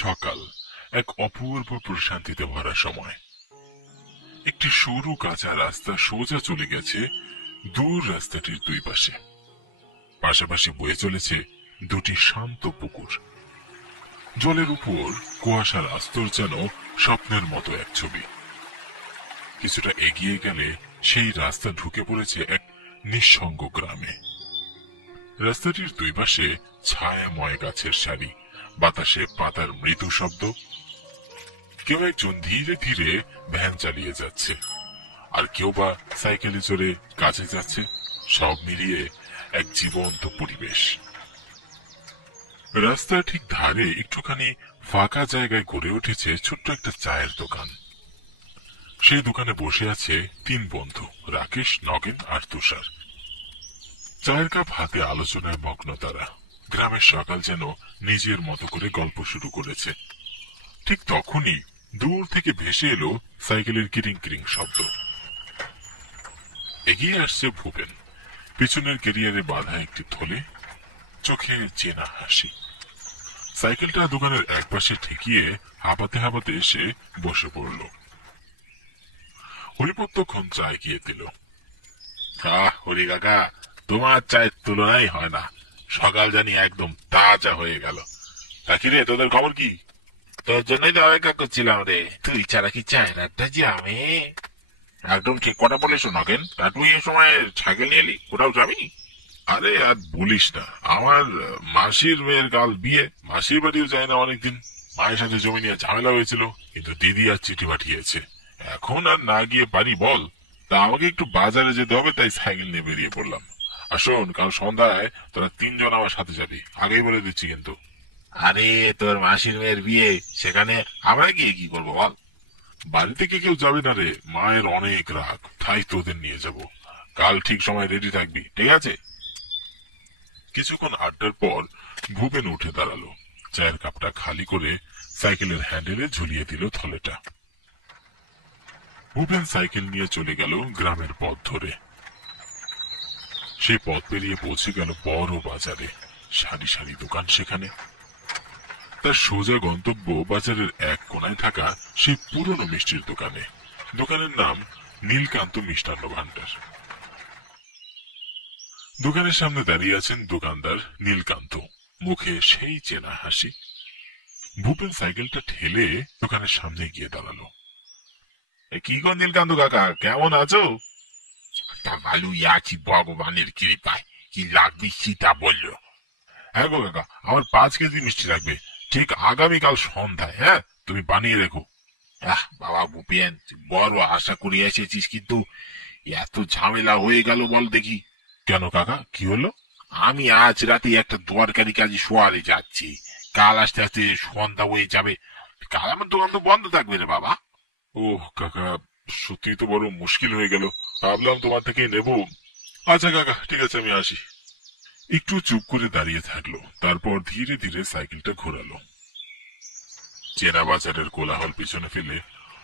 সকাল, এক অপূর্ব প্রশান্তিতে ভরা সময়। একটি সরু কাঁচা রাস্তা সোজা চলে গেছে দূর রাস্তাটির দুই পাশে। পাশাপাশি বয়ে চলেছে দুটি শান্ত পুকুর। জলের উপর কুয়াশার আস্তর যেন স্বপ্নের মতো এক ছবি। কিছুটা এগিয়ে গেলে সেই রাস্তা ঢুকে পড়েছে এক নিঃসঙ্গ গ্রামে। রাস্তাটির দুই পাশে ছায়াময় গাছের সারি, বাতাসে পাতার মৃদু শব্দ। কেউ একজন ধীরে ধীরে ভ্যান চালিয়ে যাচ্ছে, আর কেউ বা সাইকেলে চড়ে কাজে যাচ্ছে। সব মিলিয়ে এক জীবন্ত পরিবেশ। রাস্তার ঠিক ধারে একটুখানি ফাঁকা জায়গায় গড়ে উঠেছে ছোট্ট একটা চায়ের দোকান। সেই দোকানে বসে আছে তিন বন্ধু, রাকেশ, নগেন আর তুষার। চায়ের কাপ হাতে আলোচনায় মগ্ন তারা। গ্রামের সকাল যেন নিজের মতো করে গল্প শুরু করেছে। ঠিক তখনই দূর থেকে ভেসে এলো সাইকেলের কিরিং কিরিং শব্দ। এগিয়ে আসছে ভূপেন, পিছনের ক্যারিয়ারে বাঁধা একটি থলে, চোখে চেনা হাসি। সাইকেলটা দোকানের একপাশে ঠেকিয়ে হাঁপাতে হাঁপাতে এসে বসে পড়ল। হরিপদ তখন চা এগিয়ে দিল। হরি কাকা, তোমার চায়ের তুলনাই হয় না। সকাল জানি একদম তাজা হয়ে গেল। তা কি রে, তোদের খবর কি? তোর জন্যই তো অপেক্ষা করছিলাম রে। তুই ছাড়া কি চায়ের আড্ডা যাবে? একদম ঠিক কথা বলিস নগেন। তা তুই এই সময় সাইকেল নিয়ে এলি, কোথাও যাবি? আরে আর বলিস না, আমার মাসির মেয়ের কাল বিয়ে। মাসির বাড়িও যায় না অনেকদিন। মায়ের সাথে জমি নিয়ে ঝামেলা হয়েছিল, কিন্তু দিদি আর চিঠি পাঠিয়েছে। এখন আর না গিয়ে পারি বল? তা আমাকে একটু বাজারে যেতে হবে, তাই সাইকেল নিয়ে বেরিয়ে পড়লাম। আর শোন, কাল সন্ধ্যায় তোরা তিনজন আমার সাথে যাবি, আগেই বলে দিচ্ছি কিন্তু। আরে তোর মাসির মেয়ের বিয়ে, সেখানে আমরা গিয়ে কি করবো বল? বাড়ি থেকে কেউ যাবে না রে, মায়ের অনেক রাগ, তাই তোদের নিয়ে যাব। কাল ঠিক সময় রেডি থাকবি, ঠিক আছে? কিছুক্ষণ আড্ডার পর ভূপেন উঠে দাঁড়ালো। চায়ের কাপটা খালি করে সাইকেলের হ্যান্ডেলে ঝুলিয়ে দিল থলেটা। ভূপেন সাইকেল নিয়ে চলে গেল গ্রামের পথ ধরে। সেই পথ পেরিয়ে পৌঁছে গেল বড় বাজারে। সারি সারি দোকান সেখানে। তার সোজা গন্তব্য বাজারের এক কোনায় থাকা সেই পুরনো মিষ্টির দোকানে। দোকানের নাম নীলকান্ত মিষ্টান্ন ভান্ডার। দোকানের সামনে দাঁড়িয়ে আছেন দোকানদার নীলকান্ত, মুখে সেই চেনা হাসি। ভূপেন সাইকেলটা ঠেলে দোকানের সামনে গিয়ে দাঁড়ালো। কি গো নীলকান্ত কাকা, কেমন আছো? তা ভালোই আছি ভগবানের কৃপায়। কি লাগবে সেটা বললো? হ্যাঁ গো কাকা, আমার 5 কেজি মিষ্টি লাগবে, ঠিক আগামীকাল সন্ধ্যায়। হ্যাঁ, তুমি বানিয়ে রেখো। বাবা ভূপেন, তুই বড় আশা করে এসেছিস, কিন্তু এত ঝামেলা হয়ে গেল বল দেখি। কেন কাকা, কি হলো? আমি আজ রাতে একটা দরকারি কাজে শোয়ারে যাচ্ছি। কাল আস্তে আস্তে সন্ধ্যা হয়ে যাবে। কাল আমার দোকান তো বন্ধ থাকবে রে বাবা। ওহ কাকা, সত্যি তো বড় মুশকিল হয়ে গেল। ভাবলাম তোমার থেকে নেব। আচ্ছা কাকা, ঠিক আছে, আমি আসি। একটু চুপ করে দাঁড়িয়ে থাকলো, তারপর ধীরে ধীরে সাইকেলটা ঘোরালো। চেনা বাজারের কোলাহল পিছনে ফেলে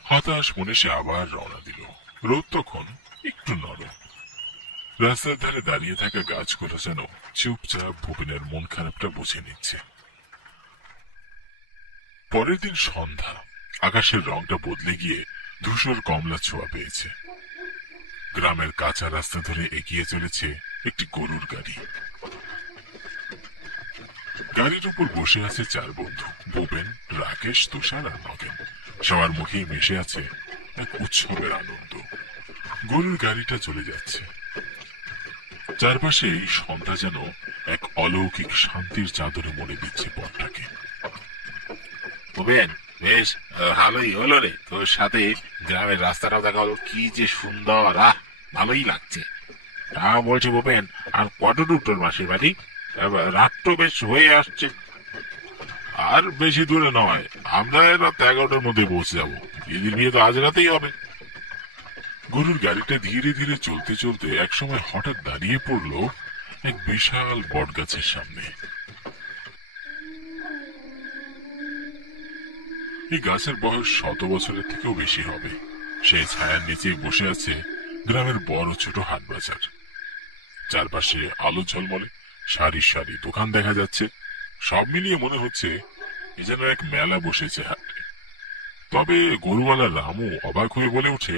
হতাশ মনে সে আবার রওনা দিল। রোদ তখন একটু নরম। রাস্তার ধারে দাঁড়িয়ে থাকা গাছগুলো যেন চুপচাপ ভূপেনের মন খারাপটা বুঝে নিচ্ছে। পরের দিন সন্ধ্যা। আকাশের রংটা বদলে গিয়ে ধূসর কমলা ছোঁয়া পেয়েছে। গ্রামের কাঁচা রাস্তা ধরে এগিয়ে চলেছে একটি গরুর গাড়ি। গাড়ির উপর বসে আছে 4 বন্ধু, ভূপেন, রাকেশ, তুষার আর নগেন। সবার মুখেই মিশে আছে এক উৎসবের আনন্দ। গরুর গাড়িটা চলে যাচ্ছে। চারপাশে এই সন্ধ্যা যেন এক অলৌকিক শান্তির চাদরে মুড়ে দিচ্ছে পথটাকে। ভূপেন, বেশ ভালোই হলো রে, তোর সাথে গ্রামের রাস্তাটাও দেখা হলো। কি যে সুন্দর, ভালোই লাগছে। তা বলছি ভূপেন, আর কত দূর তোর মাসির বাড়ি? রাত তো বেশ হয়ে আসছে। আর বেশি দূরে নয়, আমরা রাত 11টার মধ্যে পৌঁছে যাবো। দিদির বিয়ে তো আজ রাতেই হবে। গরুর গাড়িটা ধীরে ধীরে চলতে চলতে একসময় হঠাৎ দাঁড়িয়ে পড়লো এক বিশাল বটগাছের সামনে। এই গাছের বয়স 100 বছরের থেকেও বেশি হবে। সেই ছায়ার নিচে বসে আছে গ্রামের বড় ছোট হাট বাজার। চারপাশে আলো ঝলমলে, সারি সারি দোকান দেখা যাচ্ছে। সব মিলিয়ে মনে হচ্ছে এ যেন এক মেলা বসেছে হাটে। তবে গরুওয়ালা রামু অবাক হয়ে বলে ওঠে,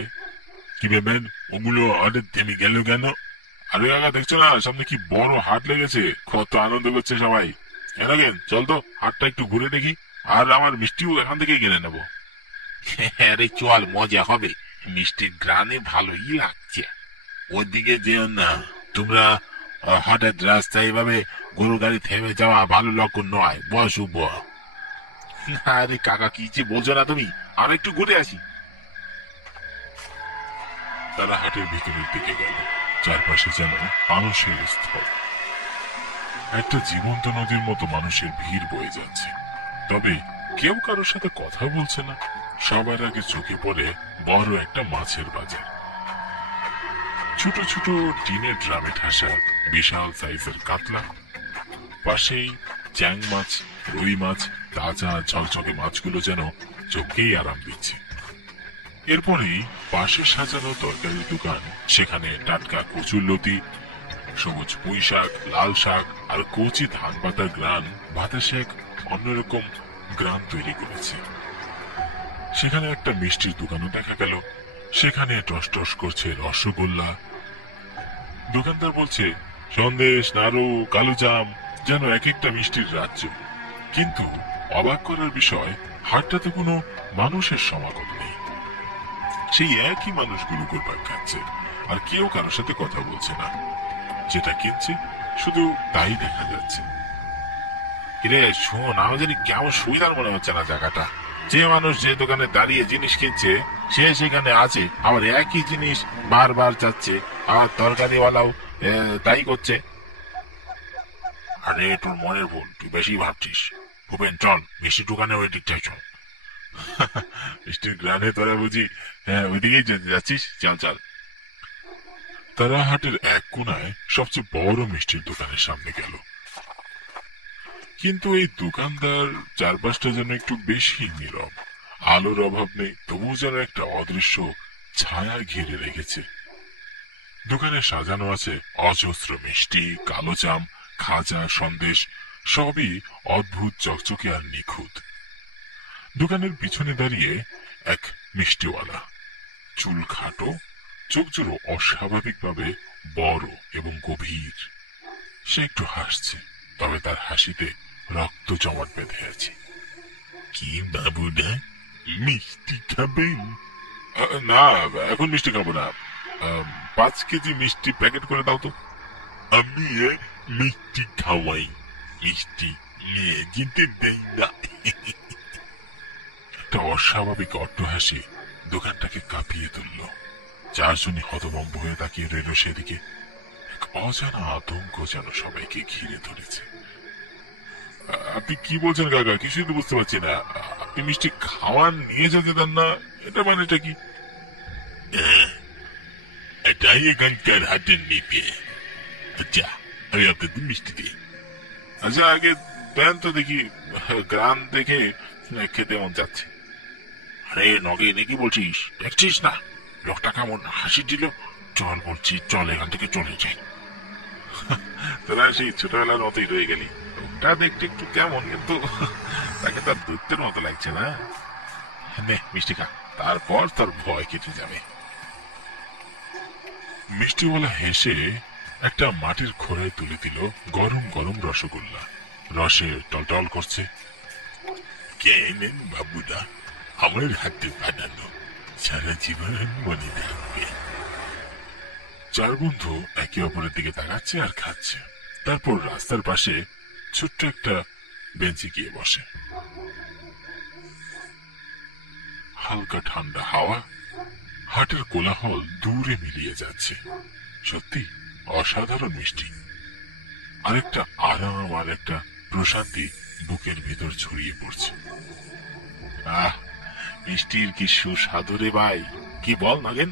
কি ভেবেন ওগুলো হঠাৎ থেমে গেল কেন? আরে কাকা দেখছো না সামনে কি বড় হাট লেগেছে, কত আনন্দ করছে সবাই। কেন কেন চল তো হাটটা একটু ঘুরে দেখি, আর আমার মিষ্টিও এখান থেকে কিনে নেবো। আরে চল, মজা হবে, মিষ্টির গ্রানে ভালোই লাগছে। ওদিকে যেও না তোমরা, হঠাৎ রাস্তায় এভাবে গরু গাড়ি থেমে যাওয়া ভালো লক্ষণ নয়, বস উব। আরে কাকা কি যে বলছো না তুমি, আর একটু ঘুরে আসি। তারা হাটের ভিতরের দিকে গেল। চারপাশে যেন মানুষের স্থল, একটা জীবন্ত নদীর মতো মানুষের ভিড় বয়ে যাচ্ছে। তবে কেউ কারোর সাথে কথা বলছে না। সবার আগে চোখে পড়ে বড় একটা মাছের বাজার। ছোট ছোট টিনের ড্রামে ঠাসা বিশাল সাইজের কাতলা, পাশেই চ্যাং মাছ, রুই মাছ, তাজা ঝকঝকে মাছগুলো যেন চোখেই আরাম দিচ্ছে। এরপরেই পাশে সাজানো তরকারির দোকান, সেখানে টাটকা কচুরলতি, সবুজ পুঁই শাক, লাল শাক আর কচি ধান পাতার গ্রান বাতাসে এক অন্যরকম গ্রান তৈরি করেছে। সেখানে একটা মিষ্টির দোকানও দেখা গেল, সেখানে টস টস করছে রসগোল্লা। দোকানদার বলছে সন্দেশ, নাড়ু, কালোজাম, যেন এক একটা মিষ্টির রাজ্য। কিন্তু অবাক করার বিষয়, হাটটাতে কোনো মানুষের সমাগম নেই। সেই একই মানুষগুলো ঘুরপাক খাচ্ছে, আর কেউ কারোর সাথে কথা বলছে না। যেটা কিনছে শুধু তাই দেখা যাচ্ছে। কিরে শোন, আমার জানি কেমন সুবিধার মনে হচ্ছে না জায়গাটা। যে মানুষ যে দোকানে দাঁড়িয়ে জিনিস কিনছে সে সেখানে আছে, আবার একই জিনিস বারবার যাচ্ছে, আর তরকারিওয়ালাও তাই করছে। আরে তোর মনের ভুল, তুই বেশি ভাবছিস। ভূপেন চল, মিষ্টি দোকানে ওই দিকটাই চল। মিষ্টির গ্রানে তোরা বুঝি ওইদিকেই যাচ্ছিস, চল চল। তারা হাটের এক কোনায় সবচেয়ে বড় মিষ্টির দোকানের সামনে গেল। কিন্তু এই দোকানদার চারপাশটা যেন একটু বেশি নীরব। আলোর অভাব নেই, তবুও যেন একটা অদৃশ্য ছায়া ঘিরে রেখেছে। দোকানে সাজানো আছে অজস্র মিষ্টি, কালোজাম, খাজা, সন্দেশ, সবই অদ্ভুত চকচকে আর নিখুঁত। দোকানের পিছনে দাঁড়িয়ে এক মিষ্টিওয়ালা, চুল খাটো, চোখ জোড়ো অস্বাভাবিকভাবে বড় এবং গভীর। সে একটু হাসছে, তবে তার হাসিতে রক্ত জমাট বেঁধে আছে। কি বাবুদা, মিষ্টি খাবেন? না, এখন মিষ্টি খাবো না। 5 কেজি মিষ্টি প্যাকেট করে দাও তো। আমি মিষ্টি খাওয়াই, মিষ্টি নিয়ে যেতে দেই না। একটা অস্বাভাবিক অট্টহাসি দোকানটাকে কাঁপিয়ে তুলল। চারজনই হতভম্ব হয়ে তাকিয়ে রইল সেদিকে। এক অজানা আতঙ্ক যেন সবাইকে ঘিরে ধরেছে। আপনি কি বলছেন কাকা, কিছুই তো বুঝতে পারছি না। আপনি মিষ্টি খাওয়ান, নিয়ে যেতে দেন না, এটা মানেটা কি? এটাই এখানকার হাটের নিপে। আচ্ছা, আমি আপনাদের মিষ্টি দিই। আচ্ছা আগে দেন তো দেখি, গ্রাম দেখে খেতে মন যাচ্ছে। আরে নগে নাকি বলছিস, দেখছিস না লোকটা কেমন হাসি দিল। চল বলছি, চল এখান থেকে চলে যাই। তোরা সেই ছোটবেলার মতোই রয়ে গেলি। ওটা দেখতে একটু কেমন, কিন্তু তাকে তার দৈত্যের মতো লাগছে না। নে মিষ্টি খা, তারপর তোর ভয় কেটে যাবে। মিষ্টিওয়ালা হেসে একটা মাটির খোড়ায় তুলে দিল গরম গরম রসগোল্লা। রসে টলটল করছে। কেনেন বাবুদা, আমার হাতে বানানো, সারা জীবন মনে থাকবে। চার বন্ধু একে অপরের দিকে তাকাচ্ছে আর খাচ্ছে। তারপর রাস্তার পাশে ছোট্ট একটা বেঞ্চে গিয়ে বসে। হালকা ঠান্ডা হাওয়া, হাটের কোলাহল দূরে মিলিয়ে যাচ্ছে। সত্যি অসাধারণ মিষ্টি। আরেকটা আরাম আর একটা প্রশান্তি বুকের ভেতর ছড়িয়ে পড়ছে। আহ, মিষ্টির কি সুস্বাদু রে ভাই, কি বল নাগেন?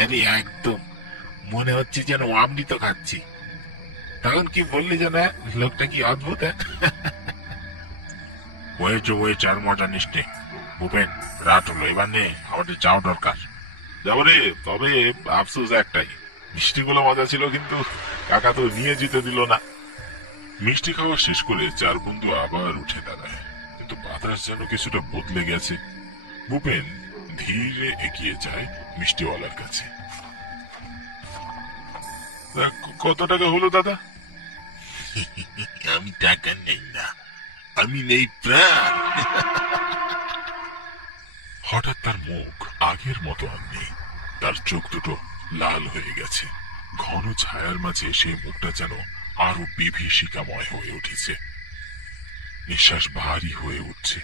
আরে একদম মনে হচ্ছে যেন অমৃত খাচ্ছি। তখন কি বললি যেন, লোকটা কি অদ্ভুত। হয়েছে আর মজা নিস নে। ভূপেন, রাত হলো, এবার নে, আমাদের যাওয়া দরকার। যাবো রে, তবে আফসোস একটাই, মিষ্টিগুলো মজা ছিল কিন্তু কাকা তো নিয়ে যেতে দিল না। মিষ্টি খাওয়া শেষ করে চার বন্ধু আবার উঠে দাঁড়ায়। কিন্তু বাতাস যেন কিছুটা বদলে গেছে। ভূপেন ধীরে এগিয়ে যায় মিষ্টিওয়ালার কাছে। কত টাকা হলো দাদা? আমি টাকা নেই না, আমি নেই প্রাণ। হঠাৎ তার মুখ আগের মতো আর নেই। তার চোখ দুটো লাল হয়ে গেছে। ঘন ছায়ার মাঝে সে মুখটা যেন আরো বিভীষিকাময় হয়ে উঠেছে। নিঃশ্বাস ভারী হয়ে উঠছে।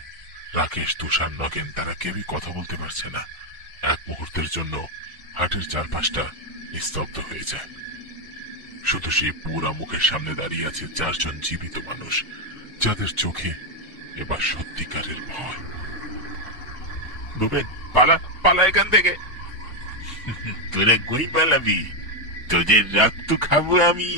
রাকেশ, তুষার, নগেন তারা কেউই কথা বলতে পারছে না। এক মুহূর্তের জন্য হাটের চারপাশটা নিস্তব্ধ হয়ে যায়। শুধু সেই পুরা মুখের সামনে দাঁড়িয়ে আছে চারজন জীবিত মানুষ, যাদের চোখে এবার সত্যিকারের ভয়। ভূপেন, পালা পালা এখান থেকে। তোরা কই পালাবি? তোদের রক্ত খাবো আমি।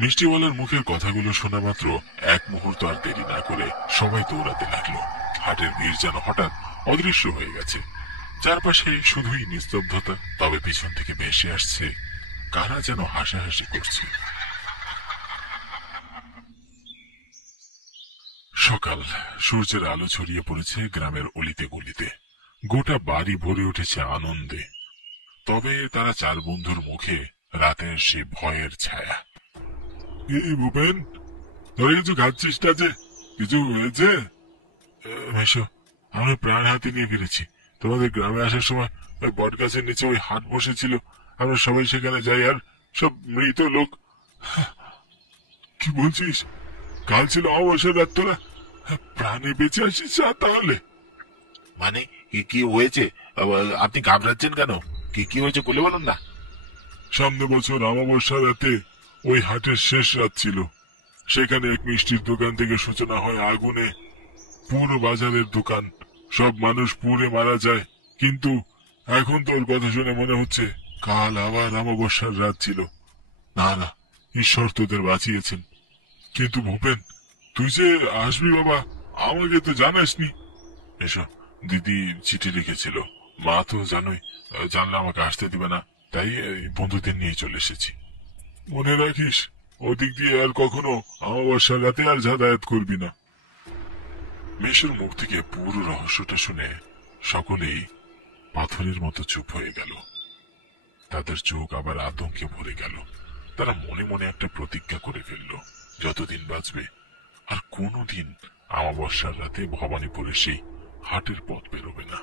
মিষ্টিওয়ালার মুখের কথাগুলো শোনা মাত্র এক মুহূর্ত আর দেরি না করে সবাই দৌড়াতে লাগলো। হাটের ভিড় যেন হঠাৎ অদৃশ্য হয়ে গেছে। চারপাশে শুধুই নিস্তব্ধতা, তবে পিছন থেকে ভেসে আসছে কারা যেন হাসাহাসি করছে। সকাল, সূর্যের আলো ছড়িয়ে পড়েছে গ্রামের অলিতে গলিতে। গোটা বাড়ি ভরে উঠেছে আনন্দে। তবে তারা চার বন্ধুর মুখে রাতের সে ভয়ের ছায়া। ভূপেন, তোরা কিছু খাচ্ছিস না যে? কিছু হয়েছে? মেশো, আমি প্রাণ হাতে নিয়ে ফিরেছি। তোমাদের গ্রামে আসার সময় ওই বট গাছের নিচে ওই হাট বসেছিল, আমরা সবাই সেখানে যাই, আর সব মৃত লোক। কি বলছিস? কাল ছিল অমাবস্যার রাত, তোরা প্রাণে বেঁচে আসিস তাহলে? মানে কি হয়েছে? আপনি ঘাবড়াচ্ছেন কেন? কি হয়েছে বলে বলুন না। সামনে বছর অমাবস্যার রাতে ওই হাটের শেষ রাত ছিল। সেখানে এক মিষ্টির দোকান থেকে সূচনা হয় আগুনে। পুরো বাজারের দোকান, সব মানুষ পুড়ে মারা যায়। কিন্তু এখন তোর কথা শুনে মনে হচ্ছে কাল আবার অমাবস্যার রাত ছিল। না না, ঈশ্বর তোদের বাঁচিয়েছেন। কিন্তু ভূপেন, তুই যে আসবি বাবা, আমাকে তো জানাসনি। এসো, দিদি চিঠি লিখেছিল, মা তো জানোই, জানলে আমাকে আসতে দিবে না, তাই বন্ধুদের নিয়ে চলে এসেছি। মনে রাখিস, ওদিক দিয়ে আর কখনো অমাবস্যার রাতে আর যাতায়াত করবি না। মেষের মুখ থেকে পুরো রহস্যটা শুনে সকলেই পাথরের মতো চুপ হয়ে গেল। তাদের চোখ আবার আতঙ্কে ভরে গেল। তারা মনে মনে একটা প্রতিজ্ঞা করে ফেলল, যতদিন বাঁচবে আর কোনোদিন অমাবস্যার রাতে ভবানীপুরে সেই হাটের পথ বেরোবে না।